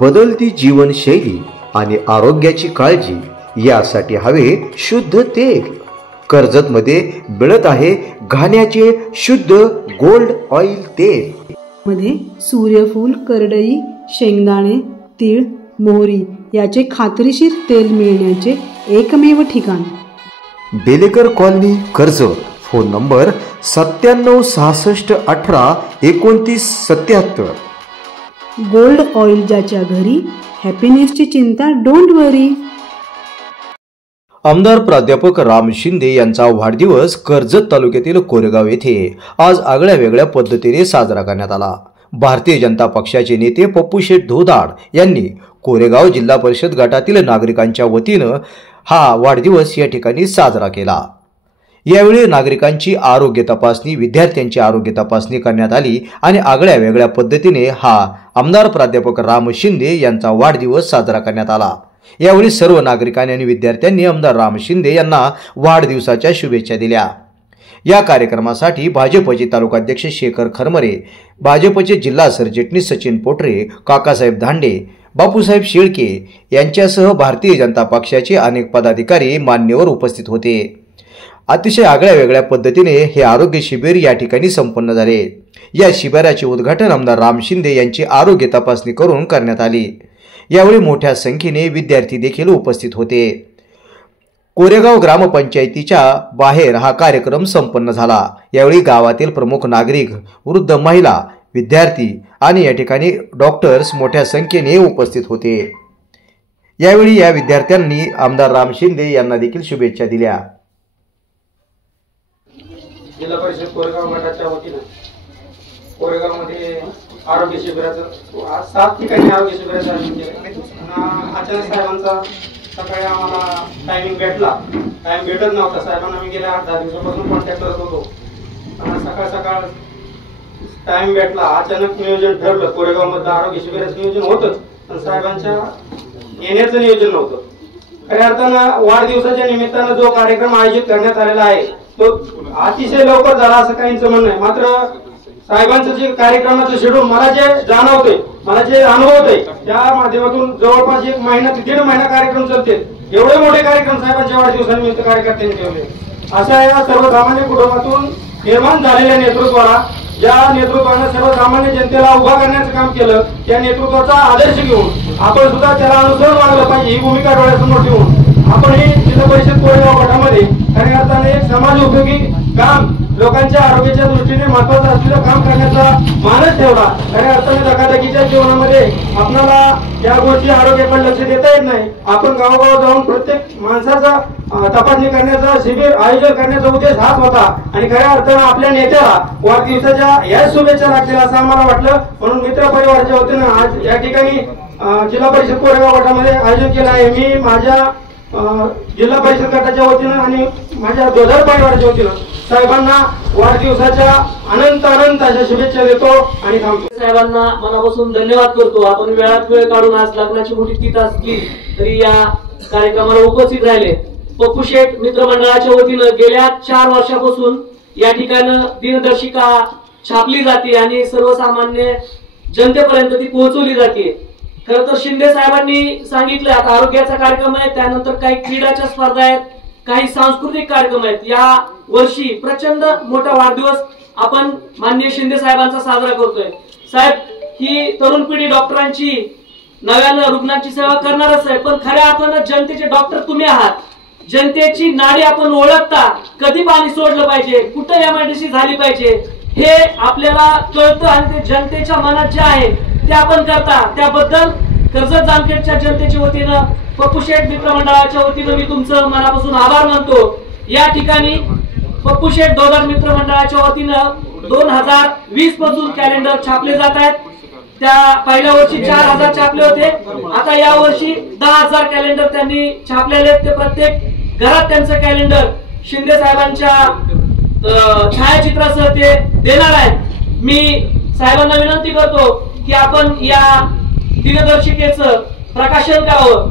बदलती जीवनशैली आणि आरोग्याची काळजी यासाठी हवे शुद्ध तेल। कर्जतमध्ये मिळत आहे घाण्याचे शुद्ध गोल्ड ऑइल तेल। मध्ये सूर्यफूल, करडई, शेंगदाणे, तीळ, मोहरी याचे खात्रीशीर तेल मिळण्याचे एकमेव ठिकाण। Belekar colony, Karjat. Phone number 9766182977। Gold oil ज्याच्या घरी, हॅपीनेसची चिंता डोंट वरी। आमदार प्राध्यापक राम शिंदे यांचा वाढदिवस कर्जत तालुक्यातील कोरेगाव येथे आज आगळ्या वेगळ्या पद्धतीने साजरा करण्यात आला। भारतीय जनता पक्षाचे नेते पप्पू शेठ धोदाड यांनी कोरेगाव जिल्हा परिषद गटातील नागरिकांच्या वतीनं हा वाढदिवस या ठिकाणी साजरा केला। यावेळी नागरिकांची आरोग्य तपासणी, विद्यार्थ्यांची आरोग्य तपासणी करण्यात आली आणि आगळ्या वेगळ्या पद्धतीने हा आमदार प्राध्यापक राम शिंदे यांचा वाढदिवस साजरा करण्यात आला। यावेळी सर्व नागरिकांनी आणि विद्यार्थ्यांनी आमदार राम शिंदे यांना वाढदिवसाच्या शुभेच्छा दिल्या। या कार्यक्रमासाठी भाजपचे तालुकाध्यक्ष शेखर खरमरे, भाजपचे जिल्हा सरचिटणीस सचिन पोटरे, काकासाहेब धांडे, बापूसाहेब शेळके यांच्यासह भारतीय जनता पक्षाचे अनेक पदाधिकारी मान्यवर उपस्थित होते। अतिशय आगळ्या वेगळ्या पद्धतीने हे आरोग्य शिबिर या ठिकाणी संपन्न झाले। या शिबिराचे उद्घाटन आमदार राम शिंदे यांची आरोग्य तपासणी करून करण्यात आली। यावेळी मोठ्या संख्येने विद्यार्थी देखील उपस्थित होते। कोरेगाव ग्रामपंचायतीच्या बाहेर हा कार्यक्रम संपन्न झाला। यावेळी गावातील प्रमुख नागरिक, वृद्ध महिला, विद्यार्थी आणि या ठिकाणी डॉक्टर्स मोठ्या संख्येने उपस्थित होते। यावेळी या विद्यार्थ्यांनी आमदार राम शिंदे यांना देखील शुभेच्छा दिल्या। जिल्हा परिषद कोरेगाव गटाच्या वतीने कोरेगावमध्ये आरोग्य शिबिराचं 7 ठिकाणी आरोग्य शिबिराचं आयोजन केलं। आचार्य साहेबांचा सकाळी आम्हाला टायमिंग भेटला, टाइम भेटत नव्हता। साहेबांना मी गेल्या 8-10 दिवसापासून कॉन्टॅक्ट करत होतो। सकाळ टाइम भेटला, अचानक नियोजन ठरलं। कोरेगावमध्ये आरोग्य शिबिराचं नियोजन होतंच, पण साहेबांच्या येण्याचं नियोजन नव्हतं। खऱ्या अर्थानं वाढदिवसाच्या निमित्तानं जो कार्यक्रम आयोजित करण्यात आलेला आहे तो अतिशय लवकर झाला असं काहींचं म्हणणं आहे। मात्र साहेबांचं जे कार्यक्रमाचं शेड्यूल मला जे जाणवतंय, मला जे अनुभवतंय, त्या माध्यमातून जवळपास 1 महिना ते 1.5 महिना कार्यक्रम चालते। एवढे मोठे कार्यक्रम साहेबांच्या वाढदिवसानिमित्त कार्यकर्त्यांनी ठेवले। अशा या सर्वसामान्य कुटुंबातून निर्माण झालेल्या नेतृत्वाला, ज्या नेतृत्वाने सर्वसामान्य जनतेला उभा करण्याचं काम केलं, त्या नेतृत्वाचा आदर्श घेऊन आपण सुद्धा त्याला अनुसरण मानलं पाहिजे। ही भूमिका डोळ्यासमोर ठेवून आपण ही जिल्हा परिषद कोरेगाव गटामध्ये खऱ्या अर्थाने एक समाज उपयोगी काम, लोकांच्या आरोग्याच्या दृष्टीने महत्त्वाचं असलेलं काम करण्याचा मानस ठेवला। खऱ्या अर्थाने धकाधकीच्या जीवनामध्ये आपल्याला या गोष्टी आरोग्याकडे लक्ष देता येत नाही। आपण गावोगाव जाऊन प्रत्येक माणसाचा तपासणी करण्याचा शिबिर आयोजन करण्याचा उद्देश हाच होता आणि खऱ्या अर्थाने आपल्या नेत्याला वाढदिवसाच्या या शुभेच्छा लागतील असं आम्हाला वाटलं। म्हणून मित्र परिवाराच्या वतीनं आज या ठिकाणी जिल्हा परिषद कोरेगाव गटामध्ये आयोजन केलं आहे। मी माझ्या जिल्हा परिषद गटाच्या वतीनं आणि माझ्या दोधार परिवाराच्या वतीनं साहेबांना वाढदिवसाच्या अनंत अशा शुभेच्छा देतो आणि थांबतो। साहेबांना मनापासून धन्यवाद करतो। आपण वेळात वेळ काढून आज लग्नाची मोठी तिथी असली तरी या कार्यक्रमाला उपस्थित राहिले। पप्पू शेठ मित्रमंडळाच्या वतीनं गेल्या 4 वर्षापासून या ठिकाणी दिनदर्शिका छापली जाते आणि सर्वसामान्य जनतेपर्यंत ती पोहोचवली जाते। खरं तर शिंदे साहेबांनी सांगितलं आता आरोग्याचा कार्यक्रम आहे, त्यानंतर काही क्रीडाच्या स्पर्धा आहेत, काही सांस्कृतिक कार्यक्रम आहेत। या वर्षी प्रचंड मोठा वाढदिवस आपण माननीय शिंदे साहेबांचा साजरा करतोय। साहेब, ही तरुण पिढी डॉक्टरांची नव्यानं रुग्णांची सेवा करणारच आहे, पण खऱ्या अर्थानं जनतेचे डॉक्टर तुम्ही आहात। जनतेची नाडी आपण ओळखता, कधी पाणी सोडलं पाहिजे, कुठं एमआयडीसी झाली पाहिजे हे आपल्याला कळतं आणि ते जनतेच्या मनात जे आहे ते आपण करता। त्याबद्दल कर्जत जामखेडच्या जनतेच्या वतीनं, पप्पू शेठ मित्रमंडळाच्या वतीनं मी तुमचं मनापासून आभार मानतो। या ठिकाणी पप्पू शेठ दोधार मित्रमंडळाच्या वतीनं 2020 पासून कॅलेंडर छापले जात आहेत। त्या पहिल्या वर्षी 4000 छापले होते, आता या वर्षी 10000 कॅलेंडर त्यांनी छापलेले आहेत। ते प्रत्येक घरात त्यांचं कॅलेंडर शिंदे साहेबांच्या छायाचित्रासह ते देणार आहेत। मी साहेबांना विनंती करतो की आपण या दिनदर्शिकेचं प्रकाशन करावं।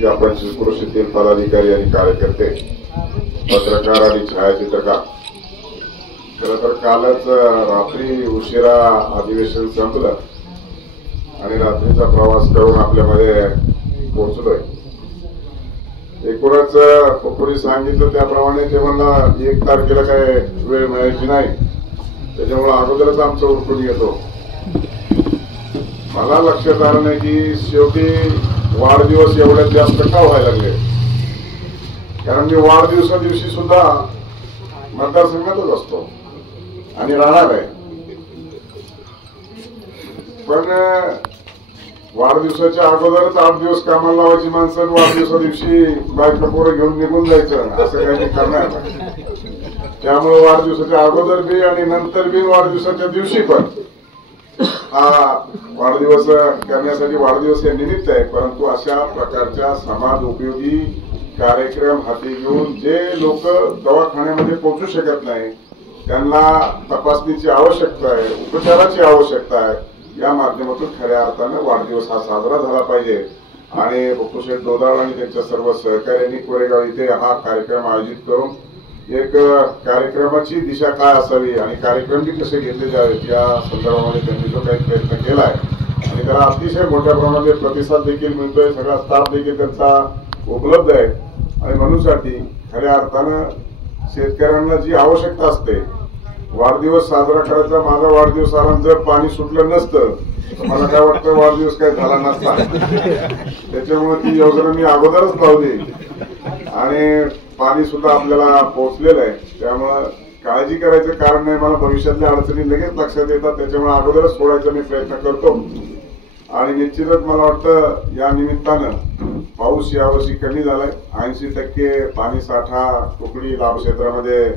या पंचकृषीतील पदाधिकारी आणि कार्यकर्ते, पत्रकार आणि छायाचित्रकार, खरं तर कालच रात्री उशिरा अधिवेशन संपलं आणि रात्रीचा प्रवास करून आपल्यामध्ये पोहोचलोय. एकूणच पप्पूने सांगितलं त्याप्रमाणे ते मला 1 तारखेला काय वेळ मिळायची नाही, त्याच्यामुळे अगोदरच आमचं उरकून येतो. मला लक्षात आलं नाही की शेवटी वाढदिवस एवढ्यात जास्त का व्हायला लागले, कारण मी वाढदिवसा दिवशी सुद्धा मतदारसंघातच असतो आणि राहणार आहे. पण वाढदिवसाच्या अगोदरच 8 दिवस कामाला लावायची माणसं, वाढदिवसा दिवशी बायका पोरं घेऊन निघून जायचं असं काही करणार नाही. त्यामुळे वाढदिवसाच्या अगोदर बी आणि नंतर बी वाढदिवसाच्या दिवशी पण हा वाढदिवस करण्यासाठी वाढदिवस हे निमित्त आहे. परंतु अशा प्रकारच्या समाज उपयोगी कार्यक्रम हाती घेऊन जे लोक दवाखान्यामध्ये पोहोचू शकत नाही, त्यांना तपासणीची आवश्यकता आहे, उपचाराची आवश्यकता आहे, या माध्यमातून खऱ्या अर्थानं वाढदिवस हा साजरा झाला पाहिजे. आणि पप्पूशेठ दोदाळ आणि त्यांच्या सर्व सहकार्यांनी कोरेगाव इथे हा कार्यक्रम आयोजित करून एक कार्यक्रमाची दिशा काय असावी आणि कार्यक्रम बी कसे घेतले जावेत या संदर्भामध्ये त्यांनी जो काही प्रयत्न केलाय आणि त्याला अतिशय मोठ्या प्रमाणात प्रतिसाद देखील मिळतोय. सगळा स्टाफ देखील त्यांचा उपलब्ध आहे आणि म्हणूनसाठी खऱ्या अर्थानं शेतकऱ्यांना जी आवश्यकता असते, वाढदिवस साजरा करायचा, माझा वाढदिवस आला जर पाणी सुटलं नसतं तर मला काय वाटतं वाढदिवस काय झाला नसता. त्याच्यामुळे ती योजना मी अगोदरच लावली आणि पाणी सुद्धा आपल्याला पोहोचलेलं आहे. त्यामुळं काळजी करायचं कारण नाही. मला भविष्यातल्या अडचणी लगेच लक्षात येतात, त्याच्यामुळे अगोदरच सोडायचा मी प्रयत्न करतो. आणि निश्चितच मला वाटतं या निमित्तानं पाऊस यावर्षी कमी झालाय. 80% पाणी साठा कुकडी लाभ क्षेत्रामध्ये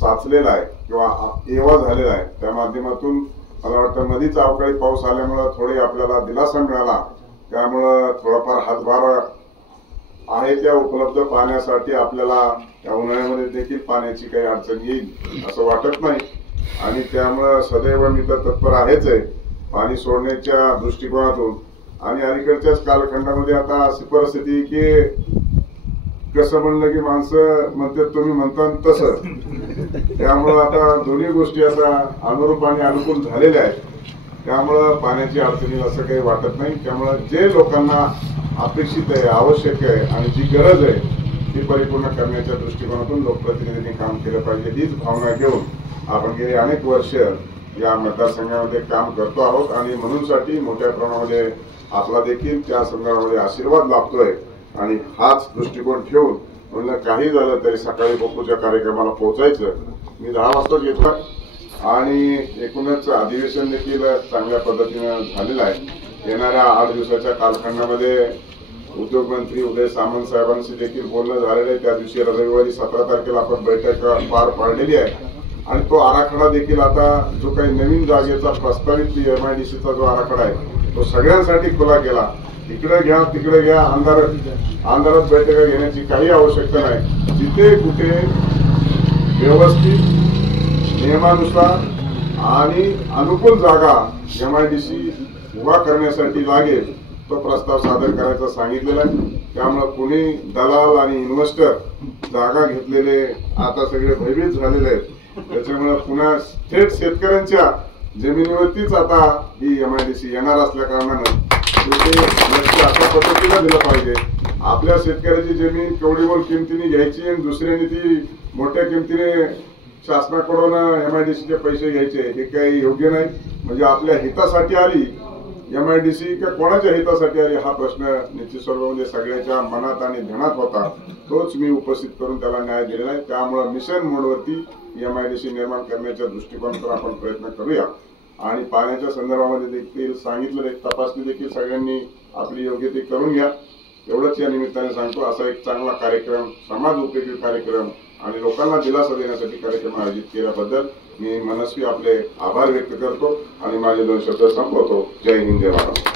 साचलेला आहे किंवा एवा झालेला आहे. त्या माध्यमातून मला वाटतं मधीच अवकाळी पाऊस आल्यामुळं थोडी आपल्याला दिलासा मिळाला. त्यामुळं थोडाफार हातभार आहे त्या उपलब्ध पाण्यासाठी आपल्याला या उन्हाळ्यामध्ये देखील पाण्याची काही अडचण येईल असं वाटत नाही. आणि त्यामुळं सदैव मी तर तत्पर आहेच आहे पाणी सोडण्याच्या दृष्टिकोनातून. आणि अलीकडच्याच कालखंडामध्ये आता अशी परिस्थिती की कसं म्हणलं की माणसं म्हणतात तुम्ही म्हणता तसं, त्यामुळं आता दोन्ही गोष्टी आता अनुरूप आणि अनुकूल झालेल्या आहेत. त्यामुळं पाण्याची अडचणी असं काही वाटत नाही. त्यामुळं जे लोकांना अपेक्षित आहे, आवश्यक आहे आणि जी गरज आहे ती परिपूर्ण करण्याच्या दृष्टिकोनातून लोकप्रतिनिधींनी काम केलं पाहिजे, हीच भावना घेऊन आपण गेली अनेक वर्ष या मतदारसंघामध्ये काम करतो आहोत. आणि म्हणूनसाठी मोठ्या प्रमाणामध्ये आपला देखील त्या संदर्भामध्ये आशीर्वाद लाभतोय. आणि हाच दृष्टिकोन ठेवून म्हणलं काही झालं तरी सकाळी पप्पूच्या कार्यक्रमाला पोहोचायचं. मी 10 वाजताच येतो आणि एकूणच अधिवेशन देखील चांगल्या पद्धतीनं झालेलं आहे. येणाऱ्या 8 दिवसाच्या कालखंडामध्ये उद्योग मंत्री उदय सामंत साहेबांशी देखील बोलणं झालेलं आहे. त्या दिवशी रविवारी 17 तारखेला आपण बैठक पार पाडलेली आहे. आणि तो आराखडा देखील आता जो काही नवीन जागेचा प्रस्तावित MIDCचा जो आराखडा आहे तो सगळ्यांसाठी खुला केला. इकडे घ्या तिकडे घ्या, अंधारात बैठका घेण्याची काही आवश्यकता नाही. जिथे कुठे व्यवस्थित नियमानुसार आणि अनुकूल जागा MIDC उभा करण्यासाठी लागेल तो प्रस्ताव सादर करायचा सांगितलेला आहे. त्यामुळे कुणी दलाल आणि इन्व्हेस्टर जागा घेतलेले आता सगळे भयभीत झालेले आहेत. त्याच्यामुळे पुन्हा थेट शेतकऱ्यांच्या जमिनीवरतीच आता ही MIDC येणार असल्या कारणानं लक्ष अशा पद्धतीला दिलं पाहिजे. आपल्या शेतकऱ्याची जमीन केवढीवर किमतीने घ्यायची आणि दुसऱ्याने ती मोठ्या किमतीने शासनाकडून MIDCचे पैसे घ्यायचे हे काही योग्य नाही. म्हणजे आपल्या हितासाठी आली MIDC का कोणाच्या हितासाठी आली हा प्रश्न निश्चित स्वरूपामध्ये सगळ्याच्या मनात आणि ध्यानात होता. तोच मी उपस्थित करून त्याला न्याय दिलेला आहे. त्यामुळे मिशन मोडवरती MIDC निर्माण करण्याच्या दृष्टिकोनातून आपण प्रयत्न करूया. आणि पाण्याच्या संदर्भामध्ये देखील सांगितलं तपासणी देखील सगळ्यांनी आपली योग्य ती करून घ्या. एवढंच या निमित्ताने सांगतो. असा एक चांगला कार्यक्रम, समाज उपयोगी कार्यक्रम आणि लोकांना दिलासा देण्यासाठी कार्यक्रम आयोजित केल्याबद्दल मी मनस्वी आपले आभार व्यक्त करतो आणि माझे 2 शब्द संपवतो. जय हिंद, जय महाराष्ट्र.